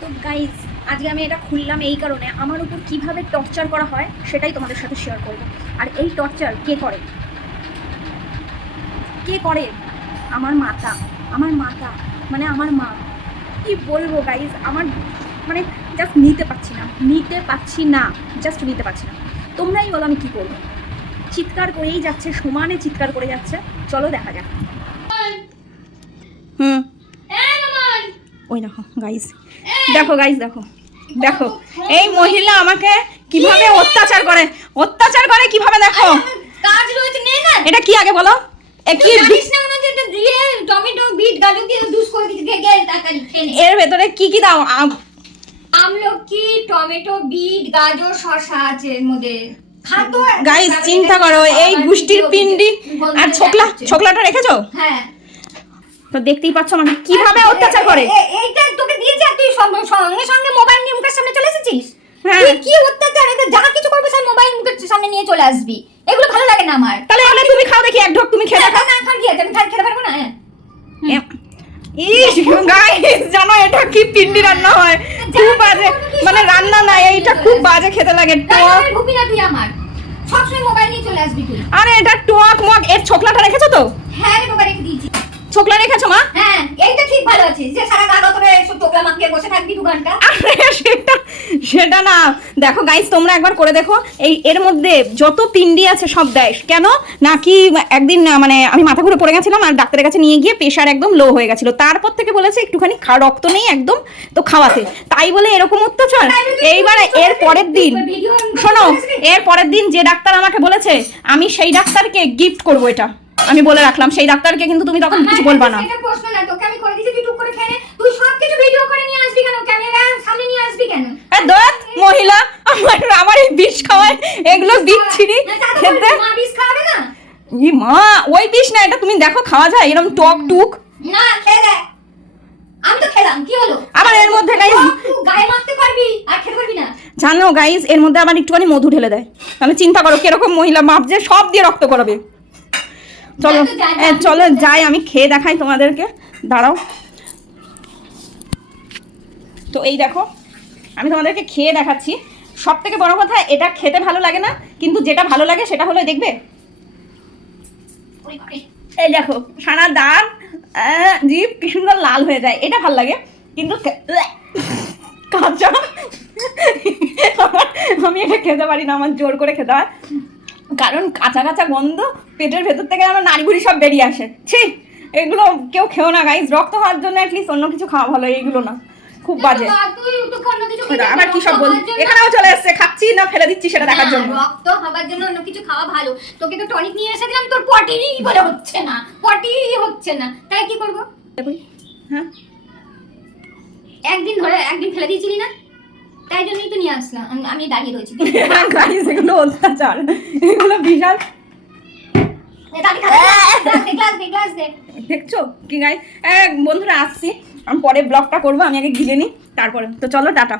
তো গাইজ আজকে আমি এটা খুললাম এই কারণে, আমার উপর কিভাবে টর্চার করা হয় সেটাই তোমাদের সাথে শেয়ার করব। আর এই টর্চার কে করে? কে করে? আমার মাতা। আমার মাতা মানে আমার মা। কি বলবো গাইজ, আমার মানে জাস্ট নিতে পারছি না, জাস্ট নিতে পারছি না। তোমরাই বলো আমি কী করবো? চিৎকার করেই যাচ্ছে, সমানে চিৎকার করে যাচ্ছে। চলো দেখা যাক। ওই দেখো গাইজ, দেখো এই মহিলা আমাকে কিভাবে অত্যাচার করে কিভাবে, দেখো। কাজ রয়েছে নে না। এটা কি আগে বলো? কি দিয়ে টমেটো বিট গাজর দিয়ে জুস করে দিতে গেল তাকালি খেয়ে। এর ভেতরে কি কি দাও? আমলকি, টমেটো, বিট, গাজর, শসা আছে এর মধ্যে। খাতো গাইস চিন্তা করো, এই গুষ্টির পিন্ডি আর ছোকলাটা রেখেছো? হ্যাঁ, তো দেখতেই পাচ্ছ আমাকে কিভাবে অত্যাচার করে। এইটা তোকে দিয়েছি আর তুই সঙ্গে সঙ্গে মোবাইল নিয়ে মুখের সামনে চলে এসেছিস। হ্যাঁ, কি অত্যাচার! এটা যা কিছু করবে সব মোবাইল মুখের সামনে নিয়ে চলে আসবি। এগুলো ভালো লাগে না আমার। তাহলে তুমি খাও দেখি, এক ঢোক তুমি খেয়ে দেখো। না খান কি আছে, আমি খেতে পারবো না। ইস গাইস, জানো এটা কি পিন্ডি রান্না হয়? খুব বাজে, মানে রান্না না, এইটা খুব বাজে খেতে লাগে। টক ভুপি না তুই আমার, সবসময় মোবাইল নিয়ে চলে আসবি তুই। আরে এটা টক মগ। এর ছোকলাটা রেখেছো তো? হ্যাঁ রে বাবা, রেখে দিয়েছি। ছোকলা রেখেছো মা? হ্যাঁ, এইটা ঠিক ভালো আছে যে সারা গা ধরে সব টোকলা মাখিয়ে বসে থাকবি 2 ঘন্টা। আরে সেটা না, দেখো গাইস তোমরা একবার করে দেখো। এর মধ্যে যত পিন্ডি আছে সব দেয় কেন? নাকি একদিন মানে আমি মাথা ঘুরে পড়ে গেছিলাম আর ডাক্তারের কাছে নিয়ে গিয়ে প্রেশার একদম লো হয়ে গেছিল, তারপর থেকে বলেছে একটুখানি রক্ত নেই একদম, তো খাওয়াতে, তাই বলে এরকম অত্যাচার। এইবার এর পরের দিন, শোনো, এর পরের দিন যে ডাক্তার আমাকে বলেছে, আমি সেই ডাক্তারকে গিফট করবো, এটা আমি বলে রাখলাম। সেই ডাক্তারকে কিন্তু তুমি তখন কিছু বলবা না। এটা প্রশ্ন না, তোকে আমি করে দিয়েছি, তুই টুক করে খেয়ে নে। তুই সব কিছু ভিডিও করে নিয়ে আসবি কেন? ক্যামেরার সামনে নিয়ে আসবি কেন? দত মহিলা আমার এই বিষ খাওয়ায়, এগুলো বিচ্ছিরি খেতে। মা বিষ খাবে না? ই মা, ওই বিষ না, এটা তুমি দেখো খাওয়া যায় এরকম টক টুক। না খেয়ে দেখ। আমি তো খেলাম, কি হলো? আবার এর মধ্যে গাইস গায়ে মাখতে পারবি আর খেতে পারবি না। জানো গাইস, এর মধ্যে আবার একটুখানি মধু ঢেলে দেয়। তাহলে চিন্তা করো কিরকম মহিলা, ভাবছে সব দিয়ে রক্ত করাবে। চলো চলো যাই, আমি খেয়ে দেখাই তোমাদেরকে, দাঁড়াও। তো এই দেখো আমি তোমাদেরকে খেয়ে দেখাচ্ছি। সব থেকে বড় কথা, এটা খেতে ভালো লাগে না, কিন্তু যেটা ভালো লাগে সেটা হলো, দেখবে এই দেখো সারা দাঁত জিভ কি সুন্দর লাল হয়ে যায়, এটা ভালো লাগে। কিন্তু কাঁচা আমি এটা খেতে পারি না, আমার জোর করে খেতে হয়, কারণ কাঁচা কাঁচা গন্ধ পেটের ভেতর থেকে আমার নাড়িভুড়ি সব বেরিয়ে আসে। ছি, এগুলো কেউ খেও না গাইস। রক্ত হওয়ার জন্য অ্যাটলিস্ট অন্য কিছু খাওয়া ভালো, এইগুলো না, খুব বাজে। আবার কি সব বল, এখানেও চলে এসেছে, খাচ্ছি না ফেলে দিচ্ছি সেটা দেখার জন্য। রক্ত হবার জন্য অন্য কিছু খাওয়া ভালো। তোকে তো টনিক নিয়ে এসে দিলাম, তোর পটিই বলে হচ্ছে না, পটিই হচ্ছে না, তাই কি করব? হ্যাঁ, একদিন ফেলে দিয়েছিলি না, তাই জন্যই তো নিয়ে আসলাম। আমি দাঁড়িয়ে রয়েছি। গাইস এগুলো অত্যাচার, এগুলো বিশাল। দেখছো কি গাইস, বন্ধুরা আসছি, আমি পরে ব্লগটা করবো, আমি আগে গিলে নিই তারপরে। তো চলো টাটা।